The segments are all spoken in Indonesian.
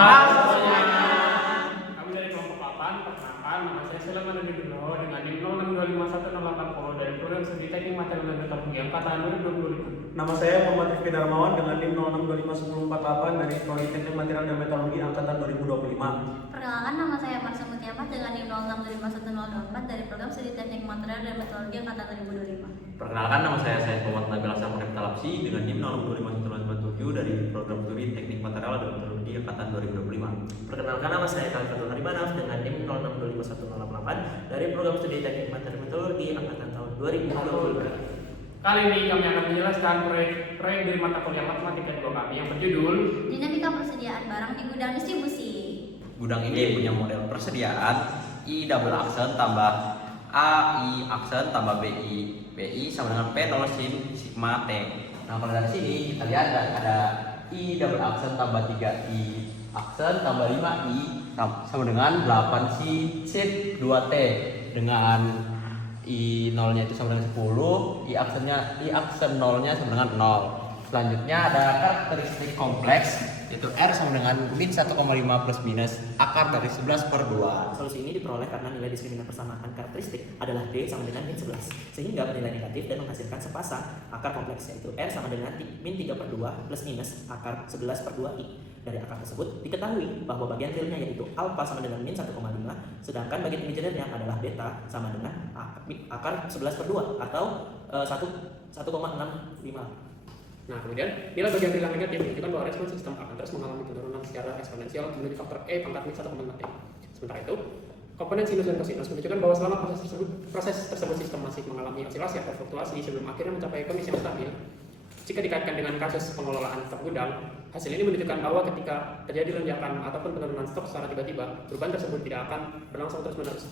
Halo semuanya. Kami dari kelompok 8, perkenalkan nama saya Sulaiman Nugroho dengan NIM 06251080 dari program studi teknik material dan metodologi angkatan 2025. Nama saya Muhammad Rifki Darmawan dengan NIM 06251048 dari Prodi Teknik Material dan Metodologi angkatan 2025. Perkenalkan, nama saya Marsha Mutiamat dengan NIM 06251024 dari program studi teknik material dan metodologi angkatan 2025. Perkenalkan, nama saya Said Muhammad Nabil Hasan Muhammad Talapsi dengan NIM 06251047 dari program studi teknik material dan metodologi angkatan 2025. Perkenalkan, nama saya Kalfatul Harimanaf dengan NIM 06251088 dari program studi teknik material dan metodologi angkatan tahun 2020. Kali ini kami akan menjelaskan proyek dari mata kuliah matematika 2 kami yang berjudul Dinamika persediaan barang di gudang distribusi. Gudang ini punya model persediaan I double aksen tambah AI aksen tambah BI sama dengan P0 sin sigma T. Nah, kalau dari sini kita lihat ada I double aksen tambah 3I aksen tambah 5I sama dengan 8 sin 2T dengan I 0-nya itu sama dengan 10, I aksen 0-nya sama dengan 0. Selanjutnya ada karakteristik kompleks, yaitu R sama dengan min 1,5 plus minus akar dari 11 per 2. Solusi ini diperoleh karena nilai diskriminan persamaan karakteristik adalah D sama dengan min 11, sehingga bernilai negatif dan menghasilkan sepasang akar kompleks, yaitu R sama dengan min 3 per 2 plus minus akar 11 per 2I. Dari akar tersebut diketahui bahwa bagian realnya yaitu alfa sama dengan min 1,5, sedangkan bagian imajinерnya adalah beta sama dengan akar 11 per 2 atau 1,65. Nah, kemudian bila bagian real yang negatif menunjukkan bahwa respon sistem akan terus mengalami penurunan secara eksponensial menuju faktor E pangkat min 1,5T. Sementara itu, komponen sinus dan kosinus menunjukkan bahwa selama proses tersebut sistem masih mengalami oscilasi atau fluktuasi sebelum akhirnya mencapai kondisi yang stabil. Jika dikaitkan dengan kasus pengelolaan stok gudang, hasil ini menunjukkan bahwa ketika terjadi lonjakan ataupun penurunan stok secara tiba-tiba, perubahan tersebut tidak akan berlangsung terus-menerus.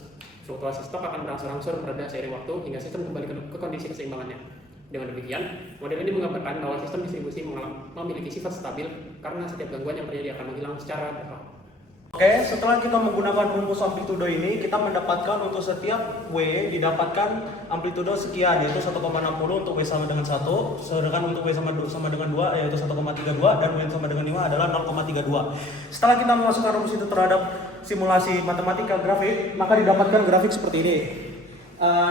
Fluktuasi stok akan berangsur-angsur mereda seiring waktu hingga sistem kembali ke kondisi keseimbangannya. Dengan demikian, model ini menggambarkan bahwa sistem distribusi memiliki sifat stabil karena setiap gangguan yang terjadi akan menghilang secara bertahap. Oke, setelah kita menggunakan rumus amplitudo ini, kita mendapatkan untuk setiap W didapatkan amplitudo sekian, yaitu 1,60 untuk W sama dengan 1, sedangkan untuk W sama dengan 2 yaitu 1,32 dan W sama dengan 5 adalah 0,32. Setelah kita memasukkan rumus itu terhadap simulasi matematika grafik, maka didapatkan grafik seperti ini.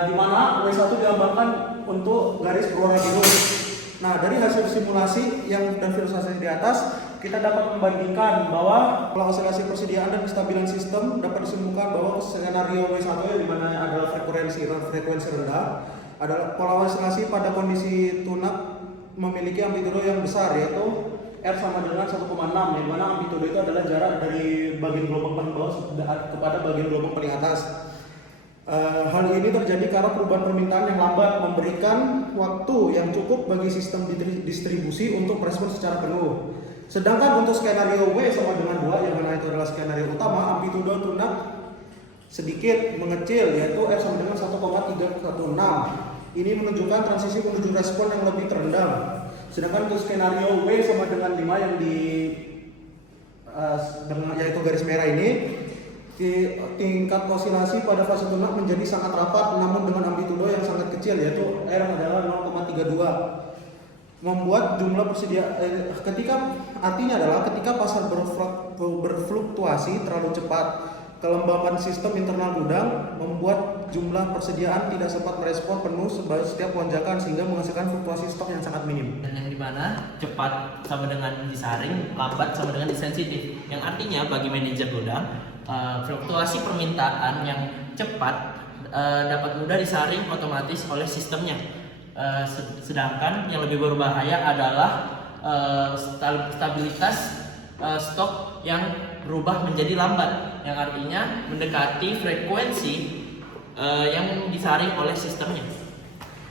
Di mana W1 digambarkan untuk garis berwarna biru. Nah, dari hasil simulasi dan filosofis di atas, kita dapat membandingkan bahwa pola oscilasi persediaan dan kestabilan sistem dapat disimpulkan bahwa skenario W1 yang dimana adalah frekuensi rendah adalah pola oscilasi pada kondisi tunak memiliki amplitudo yang besar, yaitu R sama dengan 1,6, yang mana amplitudo itu adalah jarak dari bagian gelombang paling bawah kepada bagian gelombang paling atas. Hal ini terjadi karena perubahan permintaan yang lambat memberikan waktu yang cukup bagi sistem distribusi untuk merespon secara penuh. Sedangkan untuk skenario W sama dengan 2, yang mana itu adalah skenario utama, amplitudo tunak sedikit mengecil, yaitu R sama dengan 1,316. Ini menunjukkan transisi menuju respon yang lebih terendam. Sedangkan untuk skenario W sama dengan 5 yang yaitu garis merah ini, tingkat osilasi pada fase tunak menjadi sangat rapat namun dengan amplitudo yang sangat kecil, yaitu R adalah 0,32. Membuat jumlah ketika pasar berfluktuasi terlalu cepat, kelembapan sistem internal gudang membuat jumlah persediaan tidak sempat merespon penuh setiap lonjakan sehingga menghasilkan fluktuasi stok yang sangat minim. Dan yang dimana cepat sama dengan disaring, lambat sama dengan disensitif. Yang artinya bagi manajer gudang, fluktuasi permintaan yang cepat dapat mudah disaring otomatis oleh sistemnya. Sedangkan yang lebih berbahaya adalah stabilitas stok yang berubah menjadi lambat, yang artinya mendekati frekuensi yang disaring oleh sistemnya.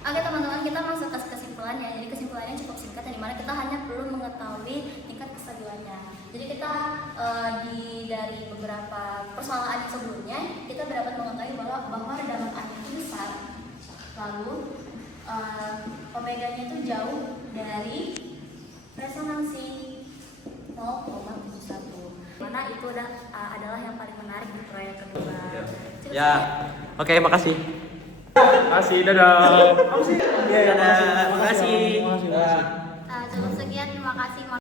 Oke teman-teman, kita masuk ke kesimpulannya. Jadi kesimpulannya cukup singkat, di mana kita hanya perlu mengetahui tingkat kestabilannya. Jadi kita dari beberapa persoalan sebelumnya kita dapat mengetahui bahwa redaman angin itu besar, lalu omeganya itu jauh dari resonansi 0,71. Mana itu adalah yang paling menarik di proyek kedua. Ya, oke, makasih. Makasih, dadah. Makasih. Makasih.